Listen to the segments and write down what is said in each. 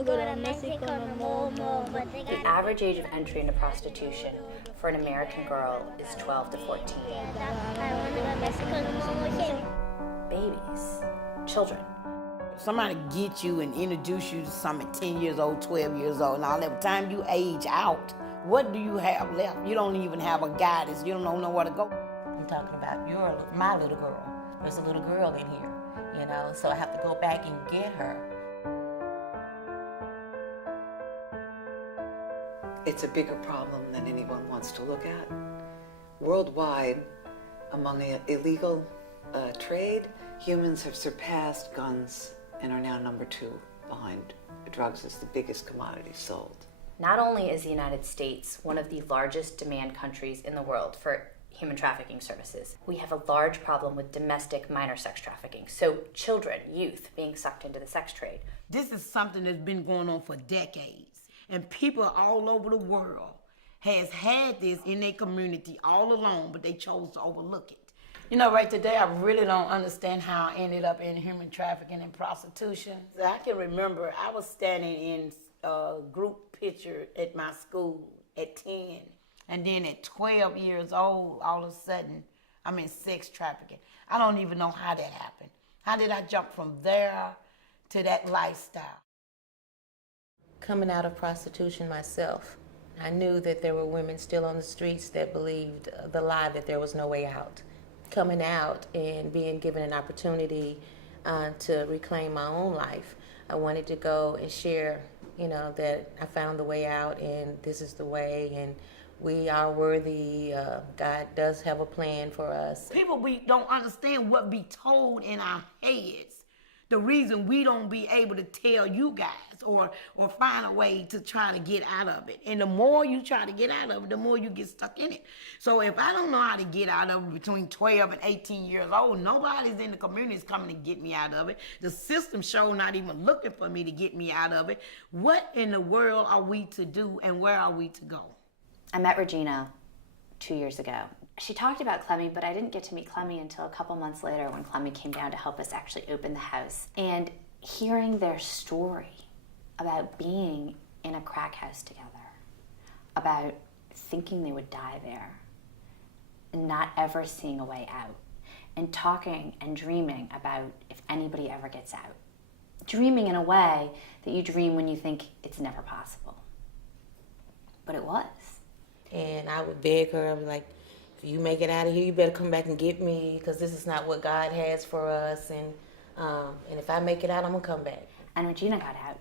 The average age of entry into prostitution for an American girl is 12 to 14. Babies, children. Somebody get you and introduce you to something at 10 years old, 12 years old, and all that. By the time you age out, what do you have left? You don't even have a guidance. You don't know where to go. I'm talking about my little girl. There's a little girl in here, so I have to go back and get her. It's a bigger problem than anyone wants to look at. Worldwide, among the illegal trade, humans have surpassed guns and are now number 2 behind drugs as the biggest commodity sold. Not only is the United States one of the largest demand countries in the world for human trafficking services, we have a large problem with domestic minor sex trafficking. So children, youth, being sucked into the sex trade. This is something that's been going on for decades. And people all over the world has had this in their community all along, but they chose to overlook it. Right today, I really don't understand how I ended up in human trafficking and prostitution. I can remember I was standing in a group picture at my school at 10. And then at 12 years old, all of a sudden, I'm in sex trafficking. I don't even know how that happened. How did I jump from there to that lifestyle? Coming out of prostitution myself, I knew that there were women still on the streets that believed the lie that there was no way out. Coming out and being given an opportunity to reclaim my own life, I wanted to go and share, that I found the way out and this is the way and we are worthy. God does have a plan for us. People don't understand what be told in our heads. The reason we don't be able to tell you guys or find a way to try to get out of it. And the more you try to get out of it, the more you get stuck in it. So if I don't know how to get out of it between 12 and 18 years old, nobody's in the community is coming to get me out of it. The system show not even looking for me to get me out of it. What in the world are we to do and where are we to go? I met Regina 2 years ago. She talked about Clemmy, but I didn't get to meet Clemmy until a couple months later when Clemmy came down to help us actually open the house. And hearing their story about being in a crack house together, about thinking they would die there, and not ever seeing a way out, and talking and dreaming about if anybody ever gets out. Dreaming in a way that you dream when you think it's never possible. But it was. And I would beg her, I'd be like, if you make it out of here, you better come back and get me because this is not what God has for us. And if I make it out, I'm going to come back. And Regina got out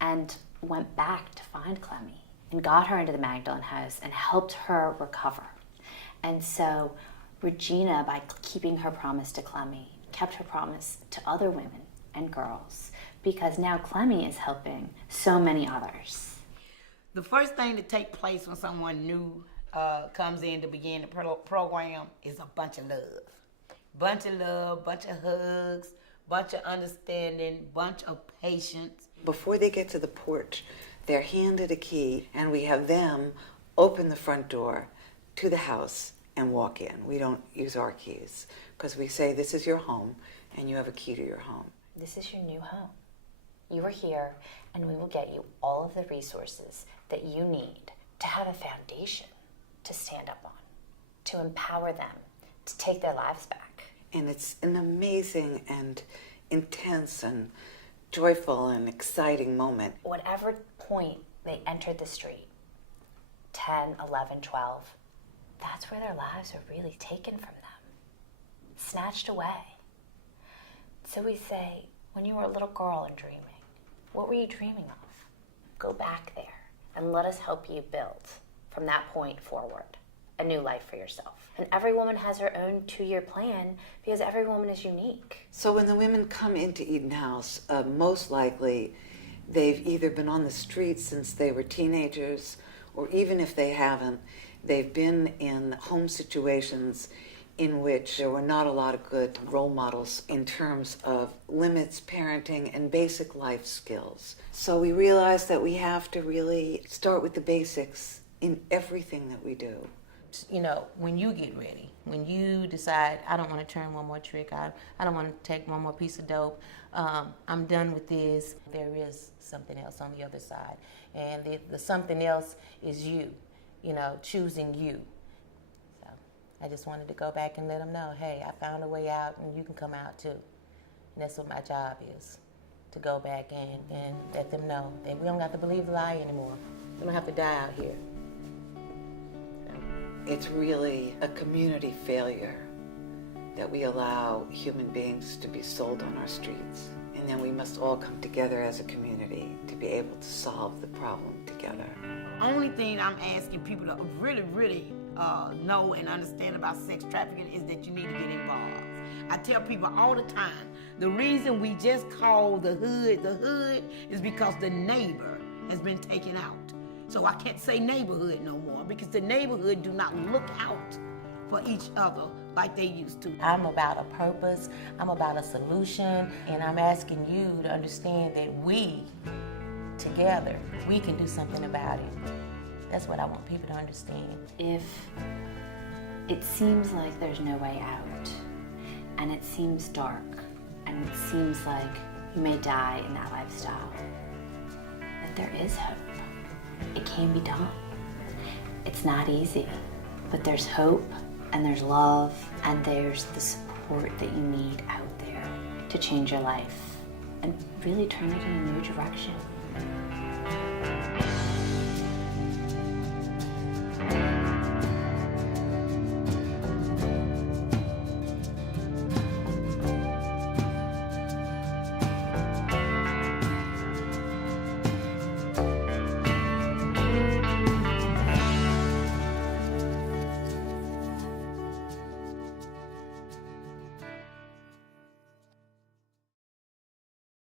and went back to find Clemmy and got her into the Magdalene house and helped her recover. And so Regina, by keeping her promise to Clemmy, kept her promise to other women and girls because now Clemmy is helping so many others. The first thing to take place when someone new comes in to begin the program is a bunch of love. Bunch of love, bunch of hugs, bunch of understanding, bunch of patience. Before they get to the porch, they're handed a key and we have them open the front door to the house and walk in. We don't use our keys because we say this is your home and you have a key to your home. This is your new home. You are here and we will get you all of the resources that you need to have a foundation to stand up on, to empower them, to take their lives back. And it's an amazing and intense and joyful and exciting moment. Whatever point they entered the street, 10, 11, 12, that's where their lives are really taken from them, snatched away. So we say, when you were a little girl and dreaming, what were you dreaming of? Go back there and let us help you build from that point forward a new life for yourself. And every woman has her own 2-year plan because every woman is unique. So when the women come into Eden House, most likely they've either been on the streets since they were teenagers, or even if they haven't, they've been in home situations in which there were not a lot of good role models in terms of limits, parenting, and basic life skills. So we realized that we have to really start with the basics in everything that we do. you know, when you get ready, when you decide, I don't want to turn one more trick, I don't want to take one more piece of dope, I'm done with this, there is something else on the other side. And the something else is you know, choosing you. So I just wanted to go back and let them know, hey, I found a way out and you can come out too. And that's what my job is, to go back and let them know that we don't have to believe the lie anymore. We don't have to die out here. It's really a community failure that we allow human beings to be sold on our streets. And then we must all come together as a community to be able to solve the problem together. Only thing I'm asking people to really know and understand about sex trafficking is that you need to get involved. I tell people all the time, the reason we just call the hood is because the neighbor has been taken out. So I can't say neighborhood no more because the neighborhood do not look out for each other like they used to. I'm about a purpose, I'm about a solution, and I'm asking you to understand that we, together, we can do something about it. That's what I want people to understand. If it seems like there's no way out, and it seems dark, and it seems like you may die in that lifestyle, that there is hope. It can be done. It's not easy, but there's hope, and there's love, and there's the support that you need out there to change your life and really turn it in a new direction.